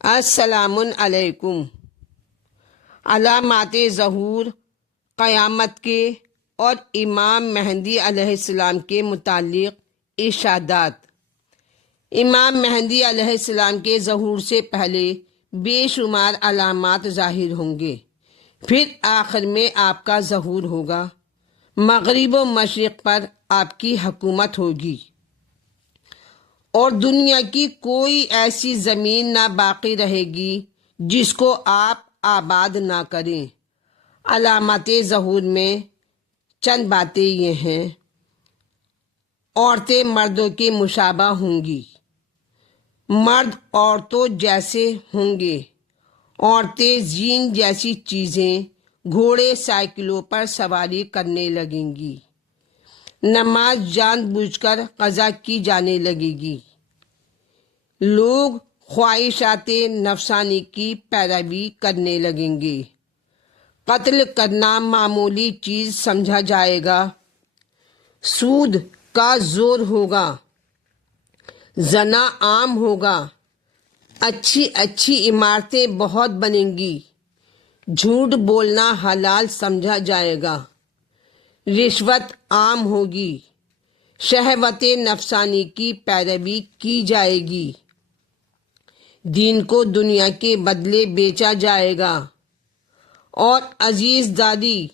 السلام علیکم۔ علامات ظہور قیامت کے اور امام مہدی علیہ السلام کے متعلق ارشادات۔ امام مہدی علیہ السلام کے ظہور سے پہلے بے شمار علامات ظاہر ہوں گے، پھر آخر میں آپ کا ظہور ہوگا۔ مغرب و مشرق پر آپ کی حکومت ہوگی اور دنیا کی کوئی ایسی زمین نہ باقی رہے گی جس کو آپ آباد نہ کریں۔ علامات ظہور میں چند باتیں یہ ہیں: عورتیں مردوں کے مشابہ ہوں گی، مرد عورتوں جیسے ہوں گے، عورتیں زین جیسی چیزیں، گھوڑے سائیکلوں پر سواری کرنے لگیں گی، نماز جان بوجھ کر قضا کی جانے لگے گی، لوگ خواہشات نفسانی کی پیروی کرنے لگیں گے، قتل کرنا معمولی چیز سمجھا جائے گا، سود کا زور ہوگا، زنا عام ہوگا، اچھی عمارتیں بہت بنیں گی، جھوٹ بولنا حلال سمجھا جائے گا، رشوت عام ہوگی، شہوت نفسانی کی پیروی کی جائے گی، دین کو دنیا کے بدلے بیچا جائے گا اور عزیز دادی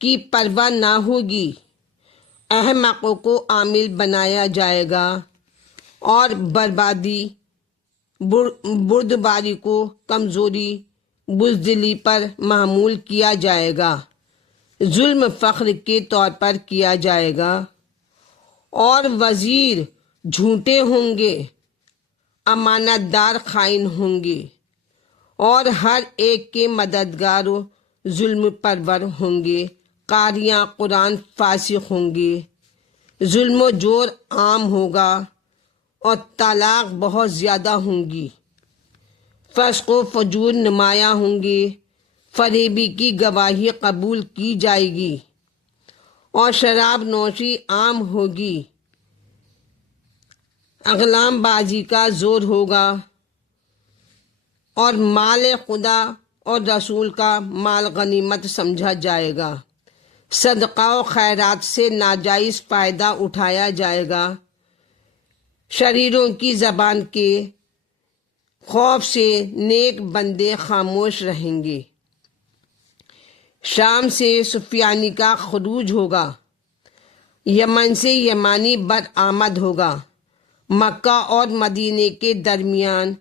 کی پرواہ نہ ہوگی، احمقوں کو عامل بنایا جائے گا اور بربادی بردباری کو کمزوری بزدلی پر محمول کیا جائے گا، ظلم فخر کے طور پر کیا جائے گا اور وزیر جھوٹے ہوں گے، امانت دار خائن ہوں گے اور ہر ایک کے مددگار ظلم پرور ہوں گے، قاریاں قرآن فاسق ہوں گے، ظلم و جور عام ہوگا اور طلاق بہت زیادہ ہوں گی، فسق و فجور نمایاں ہوں گے، فریبی کی گواہی قبول کی جائے گی اور شراب نوشی عام ہوگی، اغلام بازی کا زور ہوگا اور مال خدا اور رسول کا مال غنیمت سمجھا جائے گا، صدقہ و خیرات سے ناجائز فائدہ اٹھایا جائے گا، شریروں کی زبان کے خوف سے نیک بندے خاموش رہیں گے، شام سے سفیانی کا خروج ہوگا، یمن سے یمانی برآمد ہوگا، مکہ اور مدینے کے درمیان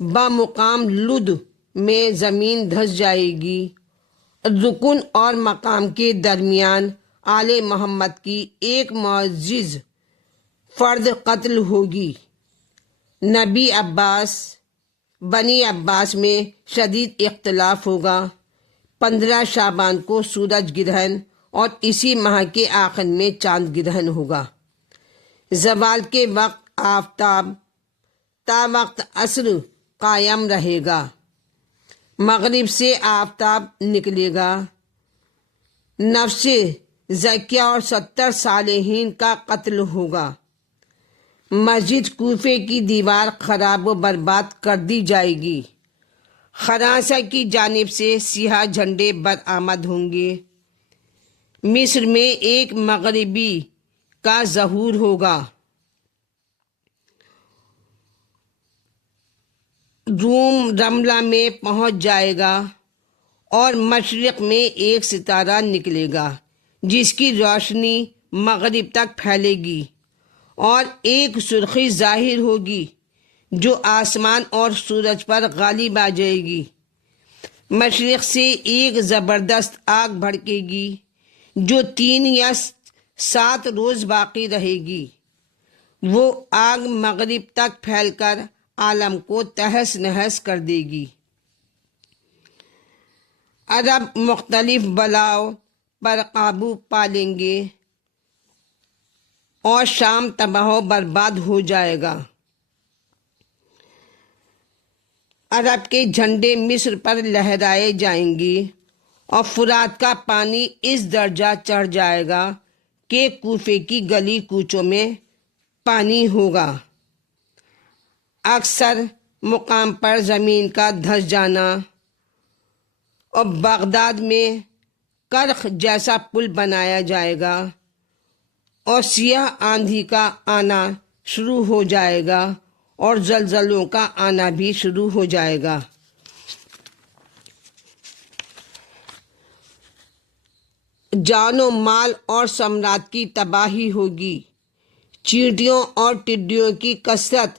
بمقام لد میں زمین دھس جائے گی، رکن اور مقام کے درمیان آل محمد کی ایک معزز فرد قتل ہوگی، نبی عباس بنی عباس میں شدید اختلاف ہوگا، 15 شعبان کو سورج گرہن اور اسی ماہ کے آخر میں چاند گرہن ہوگا، زوال کے وقت آفتاب تا وقت عصر قائم رہے گا، مغرب سے آفتاب نکلے گا، نفس زکیہ اور 70 صالحین کا قتل ہوگا، مسجد کوفے کی دیوار خراب و برباد کر دی جائے گی، فرانسہ کی جانب سے سیاہ جھنڈے برآمد ہوں گے، مصر میں ایک مغربی کا ظہور ہوگا، روم رملہ میں پہنچ جائے گا اور مشرق میں ایک ستارہ نکلے گا جس کی روشنی مغرب تک پھیلے گی اور ایک سرخی ظاہر ہوگی جو آسمان اور سورج پر غالب آ جائے گی، مشرق سے ایک زبردست آگ بھڑکے گی جو 3 یا 7 روز باقی رہے گی، وہ آگ مغرب تک پھیل کر عالم کو تہس نہس کر دے گی، عرب مختلف بلاؤں پر قابو پا لیں گے اور شام تباہ و برباد ہو جائے گا، عرب کے جھنڈے مصر پر لہرائے جائیں گے اور فرات کا پانی اس درجہ چڑھ جائے گا کہ کوفے کی گلی کوچوں میں پانی ہوگا، اکثر مقام پر زمین کا دھس جانا اور بغداد میں کرخ جیسا پل بنایا جائے گا اور سیاہ آندھی کا آنا شروع ہو جائے گا اور زلزلوں کا آنا بھی شروع ہو جائے گا۔ جان و مال اور ثمرات کی تباہی ہوگی۔ چیونٹیوں اور ٹڈیوں کی کثرت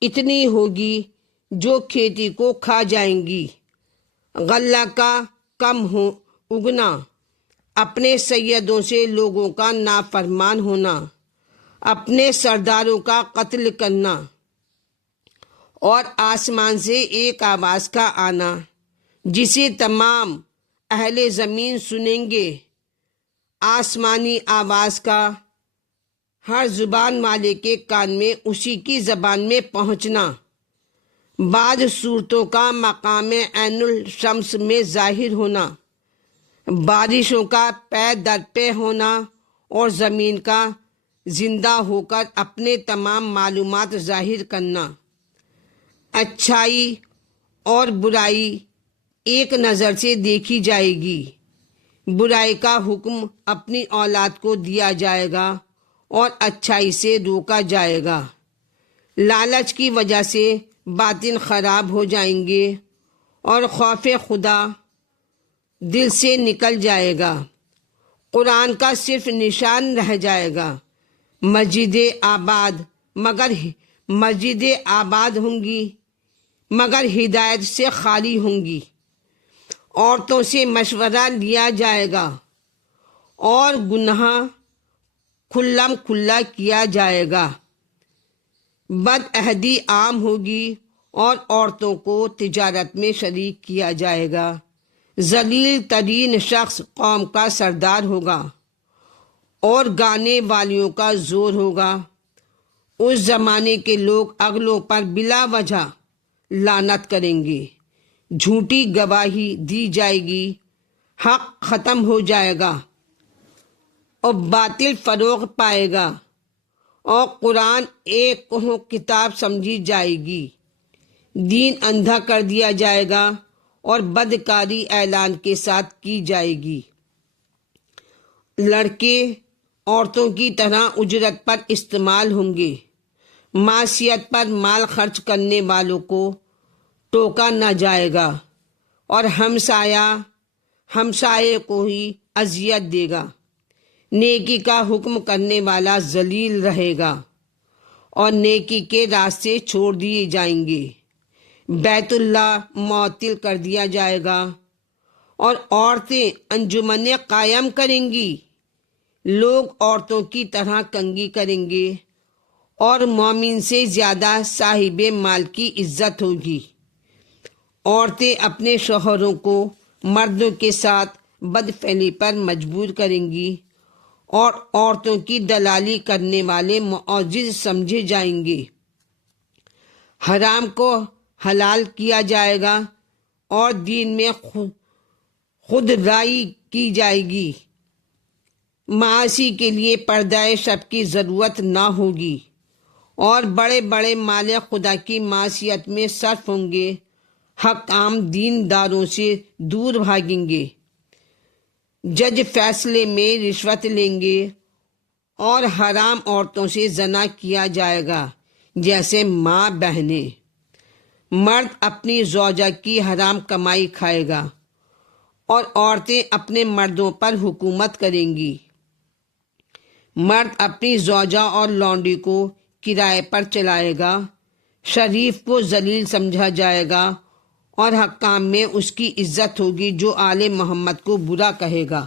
اتنی ہوگی جو کھیتی کو کھا جائیں گی۔ غلہ کا کم اگنا، اپنے سیدوں سے لوگوں کا نافرمان ہونا، اپنے سرداروں کا قتل کرنا اور آسمان سے ایک آواز کا آنا جسے تمام اہل زمین سنیں گے۔ آسمانی آواز کا ہر زبان والے کے کان میں اسی کی زبان میں پہنچنا، بعض صورتوں کا مقام عین الشمس میں ظاہر ہونا، بارشوں کا پے در پے ہونا اور زمین کا زندہ ہو کر اپنے تمام معلومات ظاہر کرنا۔ اچھائی اور برائی ایک نظر سے دیکھی جائے گی۔ برائی کا حکم اپنی اولاد کو دیا جائے گا اور اچھائی سے روکا جائے گا۔ لالچ کی وجہ سے باطن خراب ہو جائیں گے اور خوف خدا دل سے نکل جائے گا۔ قرآن کا صرف نشان رہ جائے گا۔ مسجدیں آباد ہوں گی مگر ہدایت سے خالی ہوں گی۔ عورتوں سے مشورہ لیا جائے گا اور گناہ کھلم کھلا کیا جائے گا۔ بد عہدی عام ہوگی اور عورتوں کو تجارت میں شریک کیا جائے گا۔ ذلیل ترین شخص قوم کا سردار ہوگا اور گانے والیوں کا زور ہوگا۔ اس زمانے کے لوگ اگلوں پر بلا وجہ لعنت کریں گے۔ جھوٹی گواہی دی جائے گی، حق ختم ہو جائے گا اور باطل فروغ پائے گا اور قرآن ایک کتاب سمجھی جائے گی۔ دین اندھا کر دیا جائے گا اور بدکاری اعلان کے ساتھ کی جائے گی۔ لڑکے عورتوں کی طرح اجرت پر استعمال ہوں گے۔ معصیت پر مال خرچ کرنے والوں کو ٹوکا نہ جائے گا اور ہمسائے کو ہی اذیت دے گا۔ نیکی کا حکم کرنے والا ذلیل رہے گا اور نیکی کے راستے چھوڑ دیے جائیں گے۔ بیت اللہ معطل کر دیا جائے گا اور عورتیں انجمنیں قائم کریں گی۔ لوگ عورتوں کی طرح کنگھی کریں گے اور مومن سے زیادہ صاحب مال کی عزت ہوگی۔ عورتیں اپنے شوہروں کو مردوں کے ساتھ بدفعلی پر مجبور کریں گی اور عورتوں کی دلالی کرنے والے معزز سمجھے جائیں گے۔ حرام کو حلال کیا جائے گا اور دین میں خود رائی کی جائے گی۔ معاشی کے لیے پردہ شب کی ضرورت نہ ہوگی اور بڑے بڑے مال خدا کی معصیت میں صرف ہوں گے۔ حکام دینداروں سے دور بھاگیں گے۔ جج فیصلے میں رشوت لیں گے اور حرام عورتوں سے زنا کیا جائے گا جیسے ماں بہنیں۔ مرد اپنی زوجہ کی حرام کمائی کھائے گا اور عورتیں اپنے مردوں پر حکومت کریں گی۔ مرد اپنی زوجہ اور لونڈی کو کرائے پر چلائے گا۔ شریف کو ذلیل سمجھا جائے گا اور حکام میں اس کی عزت ہوگی جو آل محمد کو برا کہے گا۔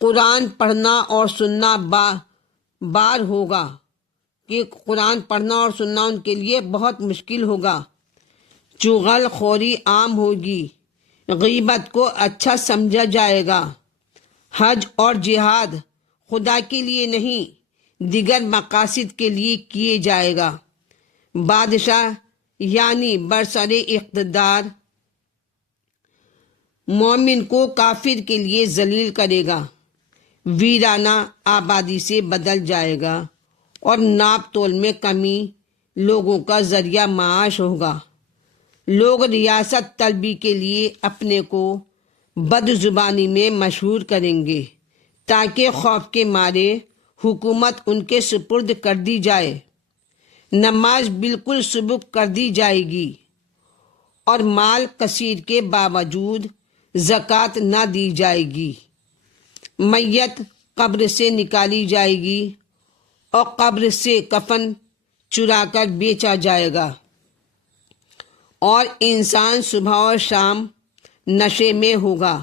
قرآن پڑھنا اور سننا بار ہوگا کہ قرآن پڑھنا اور سننا ان کے لیے بہت مشکل ہوگا۔ چغل خوری عام ہوگی۔ غیبت کو اچھا سمجھا جائے گا۔ حج اور جہاد خدا کے لیے نہیں دیگر مقاصد کے لیے کیے جائے گا۔ بادشاہ یعنی برسر اقتدار مومن کو کافر کے لیے ذلیل کرے گا۔ ویرانہ آبادی سے بدل جائے گا اور ناپ تول میں کمی لوگوں کا ذریعہ معاش ہوگا۔ لوگ ریاست طلبی کے لیے اپنے کو بد زبانی میں مشہور کریں گے تاکہ خوف کے مارے حکومت ان کے سپرد کر دی جائے۔ نماز بالکل سبک کر دی جائے گی اور مال کثیر کے باوجود زکوٰۃ نہ دی جائے گی۔ میت قبر سے نکالی جائے گی اور قبر سے کفن چرا کر بیچا جائے گا، اور انسان صبح اور شام نشے میں ہوگا۔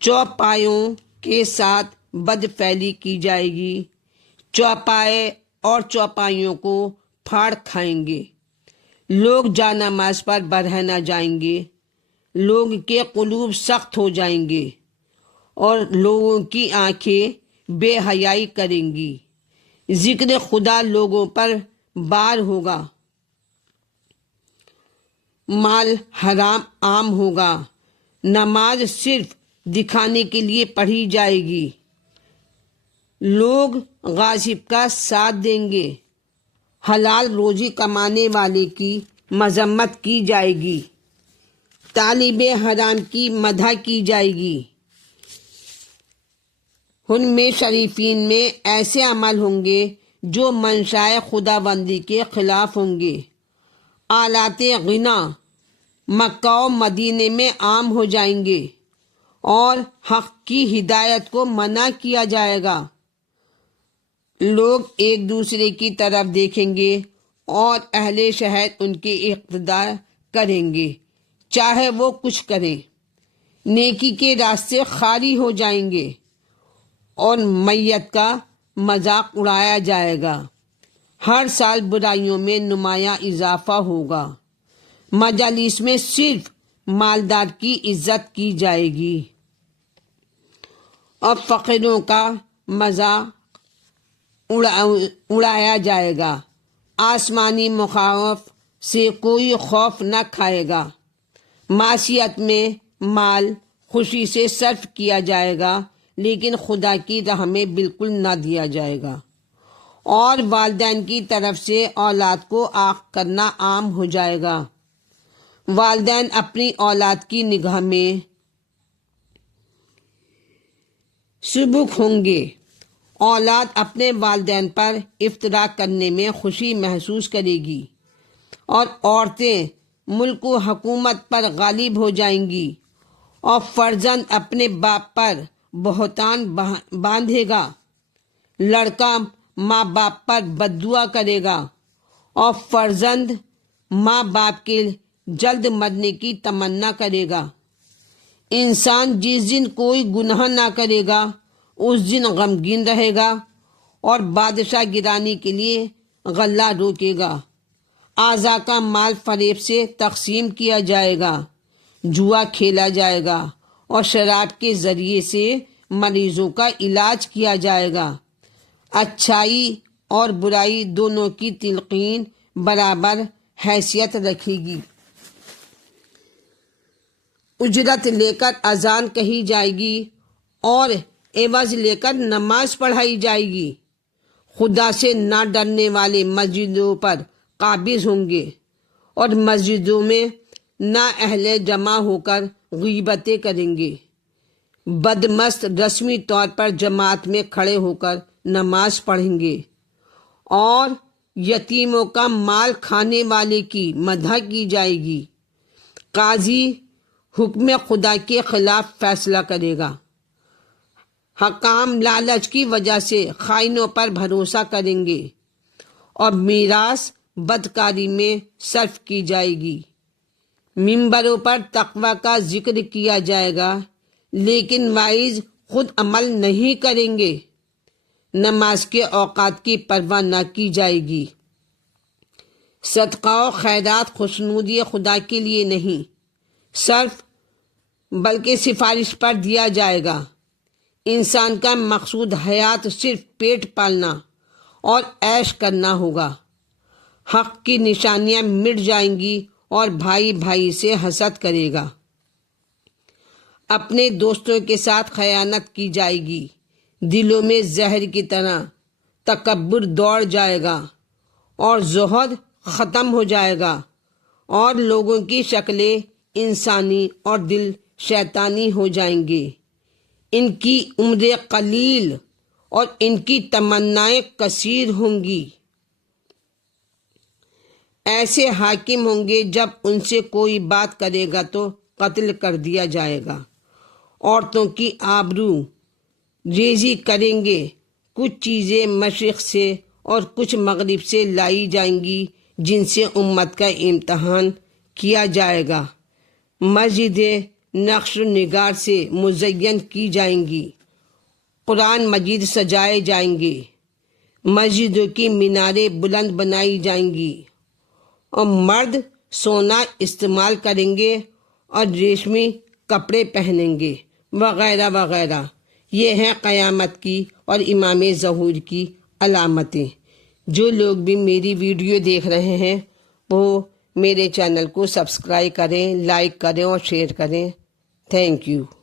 چوپایوں کے ساتھ بد فعلی کی جائے گی، چوپائے اور چوپائیوں کو پھاڑ کھائیں گے۔ لوگ جانماز پر برہنہ جائیں گے، لوگ کے قلوب سخت ہو جائیں گے اور لوگوں کی آنکھیں بے حیائی کریں گی۔ ذکر خدا لوگوں پر بار ہوگا، مال حرام عام ہوگا، نماز صرف دکھانے کے لیے پڑھی جائے گی، لوگ غاصب کا ساتھ دیں گے، حلال روزی کمانے والے کی مذمت کی جائے گی، طالب حرام کی مدح کی جائے گی۔ ان میں شریفین میں ایسے عمل ہوں گے جو منشائے خدا بندی کے خلاف ہوں گے۔ آلات غنا مکہ و مدینے میں عام ہو جائیں گے اور حق کی ہدایت کو منع کیا جائے گا۔ لوگ ایک دوسرے کی طرف دیکھیں گے اور اہل شہر ان کے اقتداء کریں گے، چاہے وہ کچھ کریں۔ نیکی کے راستے خالی ہو جائیں گے اور میت کا مذاق اڑایا جائے گا۔ ہر سال برائیوں میں نمایاں اضافہ ہوگا۔ مجالس میں صرف مالدار کی عزت کی جائے گی اور فقیروں کا مذاق اڑایا جائے گا۔ آسمانی مخاوف سے کوئی خوف نہ کھائے گا۔ معصیت میں مال خوشی سے صرف کیا جائے گا، لیکن خدا کی راہ میں بالکل نہ دیا جائے گا، اور والدین کی طرف سے اولاد کو عاق کرنا عام ہو جائے گا۔ والدین اپنی اولاد کی نگاہ میں سبک ہوں گے۔ اولاد اپنے والدین پر افطرا کرنے میں خوشی محسوس کرے گی، اور عورتیں ملک و حکومت پر غالب ہو جائیں گی، اور فرزند اپنے باپ پر بہتان باندھے گا۔ لڑکا ماں باپ پر بددعا کرے گا اور فرزند ماں باپ کے جلد مرنے کی تمنا کرے گا۔ انسان جس دن کوئی گناہ نہ کرے گا اس دن غمگین رہے گا اور بادشاہ گرانے کے لیے غلہ روکے گا۔ اعضاء کا مال فریب سے تقسیم کیا جائے گا، جوا کھیلا جائے گا اور شراب کے ذریعے سے مریضوں کا علاج کیا جائے گا۔ اچھائی اور برائی دونوں کی تلقین برابر حیثیت رکھے گی۔ اجرت لے کر اذان کہی جائے گی اور عوض لے کر نماز پڑھائی جائے گی۔ خدا سے نہ ڈرنے والے مسجدوں پر قابض ہوں گے اور مسجدوں میں نہ اہل جمع ہو کر غیبتیں کریں گے۔ بدمست رسمی طور پر جماعت میں کھڑے ہو کر نماز پڑھیں گے اور یتیموں کا مال کھانے والے کی مدح کی جائے گی۔ قاضی حکم خدا کے خلاف فیصلہ کرے گا۔ حکام لالچ کی وجہ سے خائنوں پر بھروسہ کریں گے اور میراث بدکاری میں صرف کی جائے گی۔ ممبروں پر تقوی کا ذکر کیا جائے گا، لیکن واعظ خود عمل نہیں کریں گے۔ نماز کے اوقات کی پرواہ نہ کی جائے گی۔ صدقہ و خیرات خوشنودی خدا کے لیے نہیں صرف بلکہ سفارش پر دیا جائے گا۔ انسان کا مقصود حیات صرف پیٹ پالنا اور عیش کرنا ہوگا۔ حق کی نشانیاں مٹ جائیں گی اور بھائی بھائی سے حسد کرے گا۔ اپنے دوستوں کے ساتھ خیانت کی جائے گی۔ دلوں میں زہر کی طرح تکبر دوڑ جائے گا اور زہد ختم ہو جائے گا اور لوگوں کی شکلیں انسانی اور دل شیطانی ہو جائیں گے۔ ان کی عمریں قلیل اور ان کی تمنائیں کثیر ہوں گی۔ ایسے حاکم ہوں گے جب ان سے کوئی بات کرے گا تو قتل کر دیا جائے گا۔ عورتوں کی آبرو ریزی کریں گے۔ کچھ چیزیں مشرق سے اور کچھ مغرب سے لائی جائیں گی جن سے امت کا امتحان کیا جائے گا۔ مسجدیں نقش و نگار سے مزین کی جائیں گی۔ قرآن مجید سجائے جائیں گے۔ مسجدوں کی میناریں بلند بنائی جائیں گی اور مرد سونا استعمال کریں گے اور ریشمی کپڑے پہنیں گے وغیرہ وغیرہ۔ یہ ہیں قیامت کی اور امام ظہور کی علامتیں۔ جو لوگ بھی میری ویڈیو دیکھ رہے ہیں وہ میرے چینل کو سبسکرائب کریں، لائک کریں اور شیئر کریں۔ Thank you.